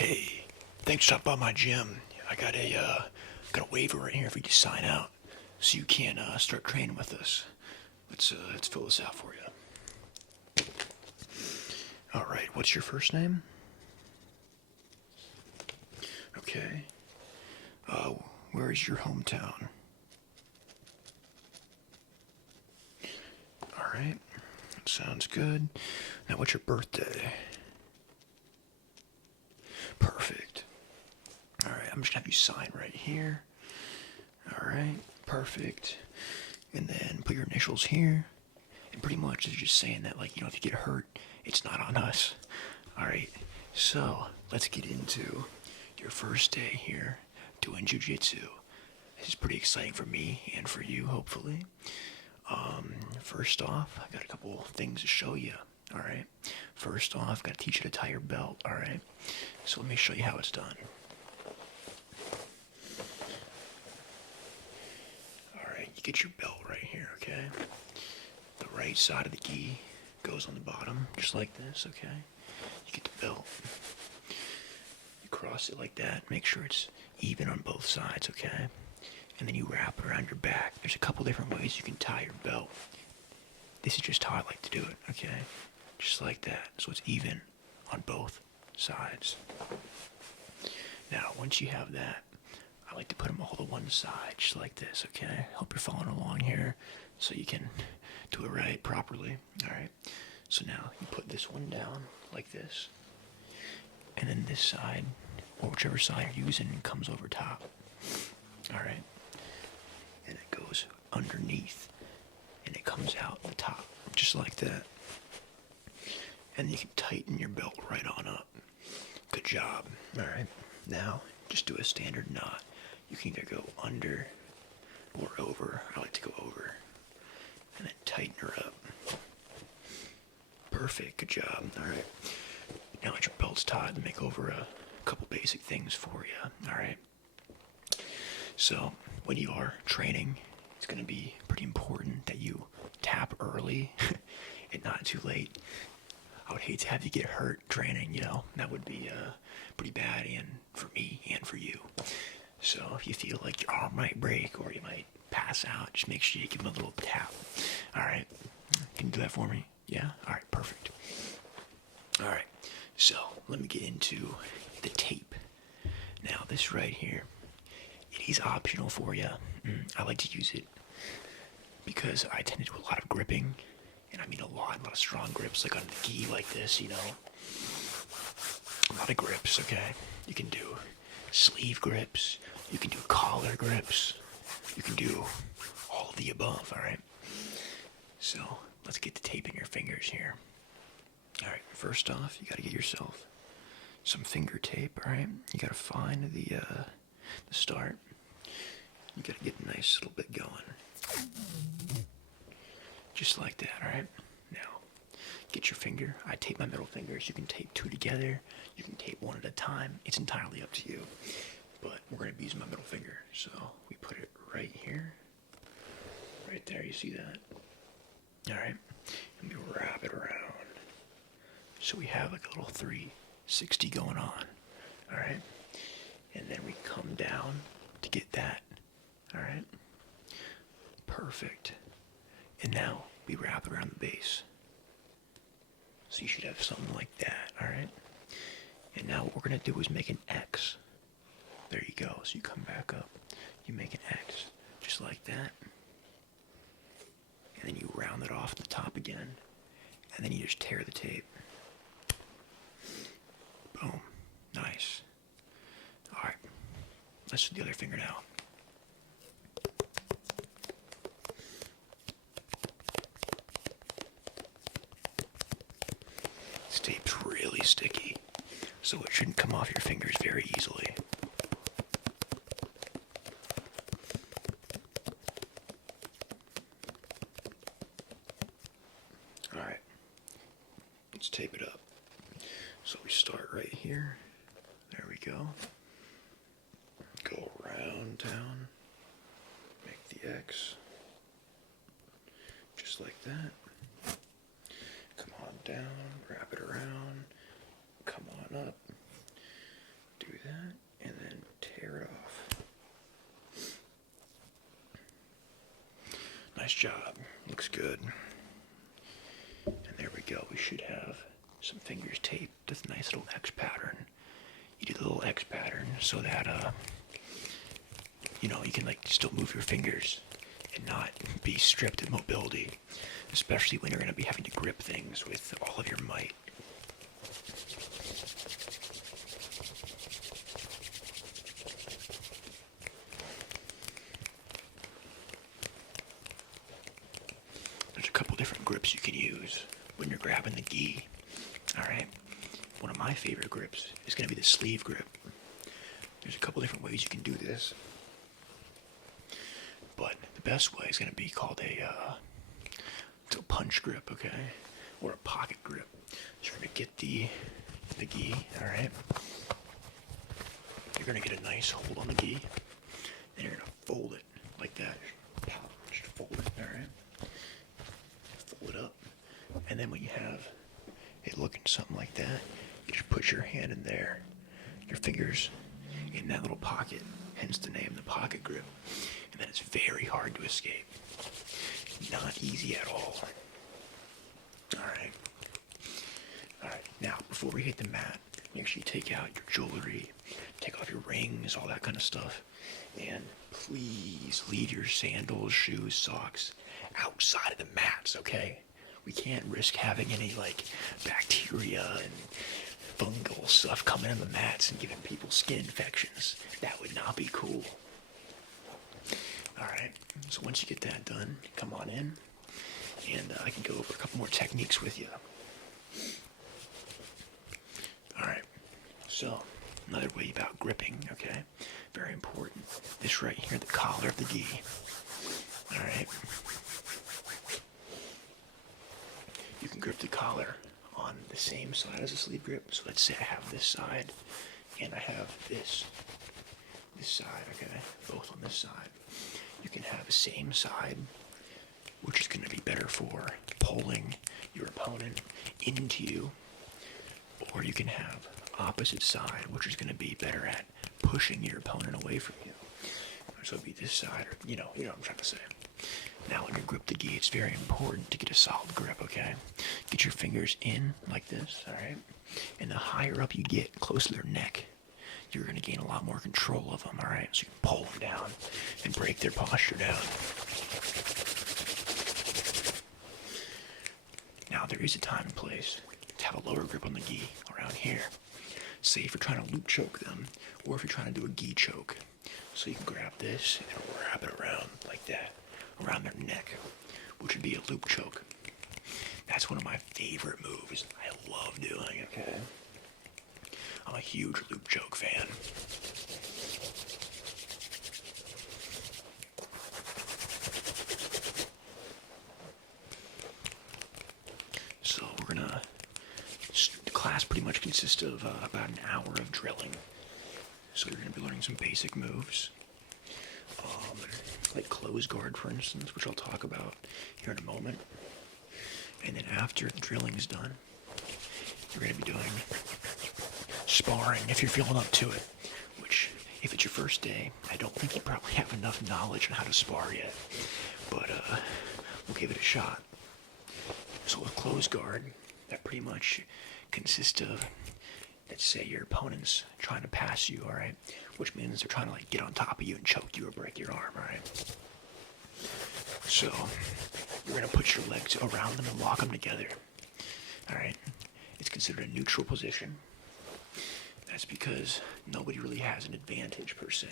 Hey, thanks for stopping by my gym. I got a waiver right here for you to sign out, so you can start training with us. Let's fill this out for you. All right. What's your first name? Okay. Uh, where is your hometown? All right. Sounds good. Now, what's your birthday? Perfect. All right. I'm just gonna have you sign right here. All right. Perfect. And then put your initials here. And pretty much it's just saying that, like, if you get hurt, it's not on us. All right. So let's get into your first day here doing jiu-jitsu. This is pretty exciting for me and for you, hopefully. First off, I got a couple things to show you. All right. First off, got to teach you to tie your belt. All right. So let me show you how it's done. All right. You get your belt right here. Okay. The right side of the gi goes on the bottom, just like this. Okay. You get the belt. You cross it like that. Make sure it's even on both sides. Okay. And then you wrap it around your back. There's a couple different ways you can tie your belt. This is just how I like to do it, okay? Just like that, so it's even on both sides. Now, once you have that, I like to put them all to one side, just like this, okay? Hope you're following along here so you can do it right, properly, all right? So now, you put this one down like this, and then this side, or whichever side you're using, comes over top, all right? And it goes underneath, and it comes out the top, just like that. And you can tighten your belt right on up. Good job. All right. Now, just do a standard knot. You can either go under or over. I like to go over. And then tighten her up. Perfect. Good job. All right. Now that your belt's tied, let me go over a couple basic things for you. All right. So, when you are training, it's going to be pretty important that you tap early and not too late. I would hate to have you get hurt training, that would be pretty bad, and for me and for you. So if you feel like your arm might break or you might pass out, just make sure you give him a little tap. All right, can you do that for me? Yeah. All right, perfect. All right, so let me get into the tape. Now this right here, it is optional for you. I like to use it because I tend to do a lot of gripping, and I mean a lot of strong grips, like on the gi like this, A lot of grips, okay? You can do sleeve grips, you can do collar grips, you can do all of the above, all right? So let's get the tape in your fingers here. All right, first off, you gotta get yourself some finger tape, all right? You gotta find the start. You gotta get a nice little bit going. Just like that, alright? Now, get your finger. I tape my middle fingers. You can tape two together. You can tape one at a time. It's entirely up to you. But we're going to be using my middle finger. So we put it right here. Right there, you see that? Alright? And we wrap it around. So we have like a little 360 going on. Alright? And then we come down to get that. Alright? Perfect. And now we wrap it around the base. So you should have something like that, alright? And now what we're going to do is make an X. There you go. So you come back up. You make an X. Just like that. And then you round it off the top again. And then you just tear the tape. Boom. Nice. Alright. Let's do the other finger now. This tape's really sticky, so it shouldn't come off your fingers very easily. Alright, let's tape it up. So we start right here. There we go. Go around town. Make the X. Just like that. Come on down, wrap it around, come on up, that, and then tear it off. Nice job. Looks good. And there we go. We should have some fingers taped with a nice little X pattern. You do the little X pattern so that, you know, you can like still move your fingers and not be stripped of mobility, especially when you're going to be having to grip things with all of your might. There's a couple different grips you can use when you're grabbing the gi. Alright, one of my favorite grips is going to be the sleeve grip. There's a couple different ways you can do this, but the best way is going to be called it's a punch grip, okay? Or a pocket grip. So you're going to get the gi, alright? You're going to get a nice hold on the gi, and you're going to fold it like that. Just fold it, alright? Fold it up, and then when you have it looking something like that, you just put your hand in there, your fingers in that little pocket, hence the name, the pocket grip. And then it's very hard to escape. Not easy at all. Alright. Alright, now before we hit the mat, make sure you take out your jewelry, take off your rings, all that kind of stuff. And please leave your sandals, shoes, socks outside of the mats, okay? We can't risk having any like bacteria and fungal stuff coming in the mats and giving people skin infections. That would not be cool. Alright, so once you get that done, come on in, and I can go over a couple more techniques with you. Alright, so another way about gripping, okay? Very important. This right here, the collar of the gi. Alright. You can grip the collar on the same side as the sleeve grip. So let's say I have this side and I have this side, okay? Both on this side. You can have the same side, which is going to be better for pulling your opponent into you, or you can have opposite side, which is going to be better at pushing your opponent away from you. So it'd be this side, or you know what I'm trying to say. Now when you grip the gi, it's very important to get a solid grip, okay? Get your fingers in like this, alright? And the higher up you get, close to their neck, you're going to gain a lot more control of them, alright? So you can pull them down and break their posture down. Now there is a time and place to have a lower grip on the gi around here. Say if you're trying to loop choke them, or if you're trying to do a gi choke. So you can grab this and wrap it around like that, around their neck, which would be a loop choke. That's one of my favorite moves. I love doing, okay? I'm a huge loop choke fan. So we're gonna, the class pretty much consists of about an hour of drilling. So you're gonna be learning some basic moves. Like close guard, for instance, which I'll talk about here in a moment. And then after the drilling is done, you're going to be doing sparring if you're feeling up to it. Which, if it's your first day, I don't think you probably have enough knowledge on how to spar yet. But we'll give it a shot. So with close guard, that pretty much consists of, let's say your opponent's trying to pass you, alright? Which means they're trying to like get on top of you and choke you or break your arm, alright? So, you're going to put your legs around them and lock them together, alright? It's considered a neutral position. That's because nobody really has an advantage per se,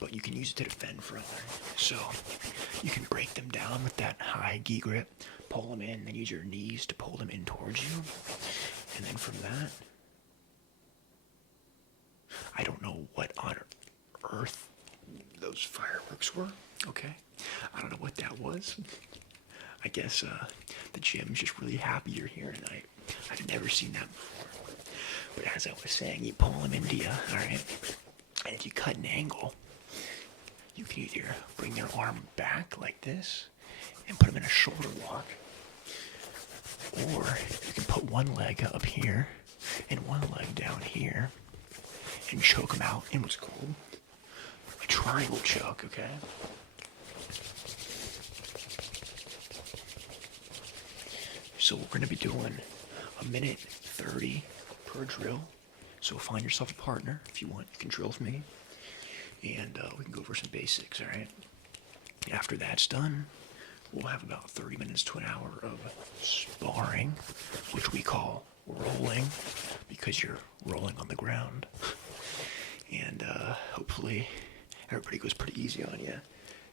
but you can use it to defend from. So, you can break them down with that high gi grip, pull them in, then use your knees to pull them in towards you, and then from that, I don't know what on earth those fireworks were, okay? I don't know what that was. I guess the gym's just really happy you're here tonight. I've never seen that before. But as I was saying, you pull them into you, alright? And if you cut an angle, you can either bring their arm back like this and put them in a shoulder lock, or you can put one leg up here and one leg down here, and choke them out in what's called a triangle choke, okay? So we're going to be doing 1:30 per drill. So find yourself a partner if you want. You can drill with me, and we can go over some basics, all right? After that's done, we'll have about 30 minutes to an hour of sparring, which we call rolling, because you're rolling on the ground. And hopefully everybody goes pretty easy on you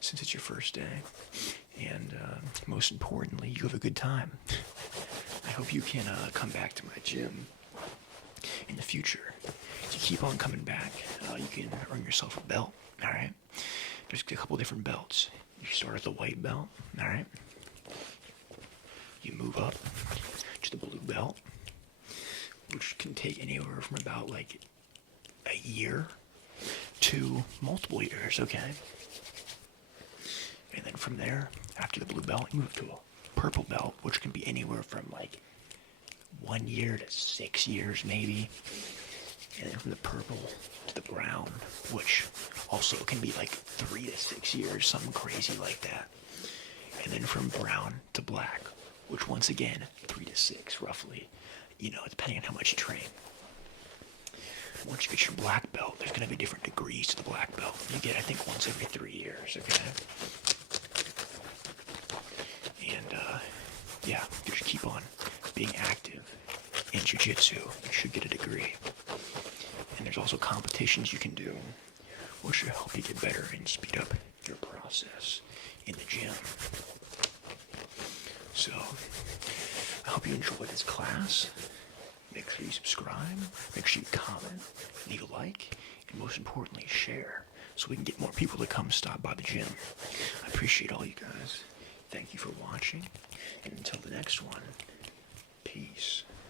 since it's your first day. And most importantly, you have a good time. I hope you can come back to my gym in the future. If you keep on coming back, you can earn yourself a belt, alright? There's a couple different belts. You start at the white belt, alright? You move up to the blue belt, which can take anywhere from about like a year to multiple years, okay? And then from there, after the blue belt, you move to a purple belt, which can be anywhere from like 1 year to 6 years maybe. And then from the purple to the brown, which also can be like 3 to 6 years, something crazy like that. And then from brown to black, which once again, 3 to 6 roughly, you know, depending on how much you train. Once you get your black belt, there's going to be different degrees to the black belt. You get, I think, once every 3 years, okay? And, yeah, you just keep on being active in Jiu-jitsu. You should get a degree. And there's also competitions you can do, which will help you get better and speed up your process in the gym. So, I hope you enjoyed this class. Make sure you subscribe, make sure you comment, leave a like, and most importantly, share, so we can get more people to come stop by the gym. I appreciate all you guys. Thank you for watching, and until the next one, peace.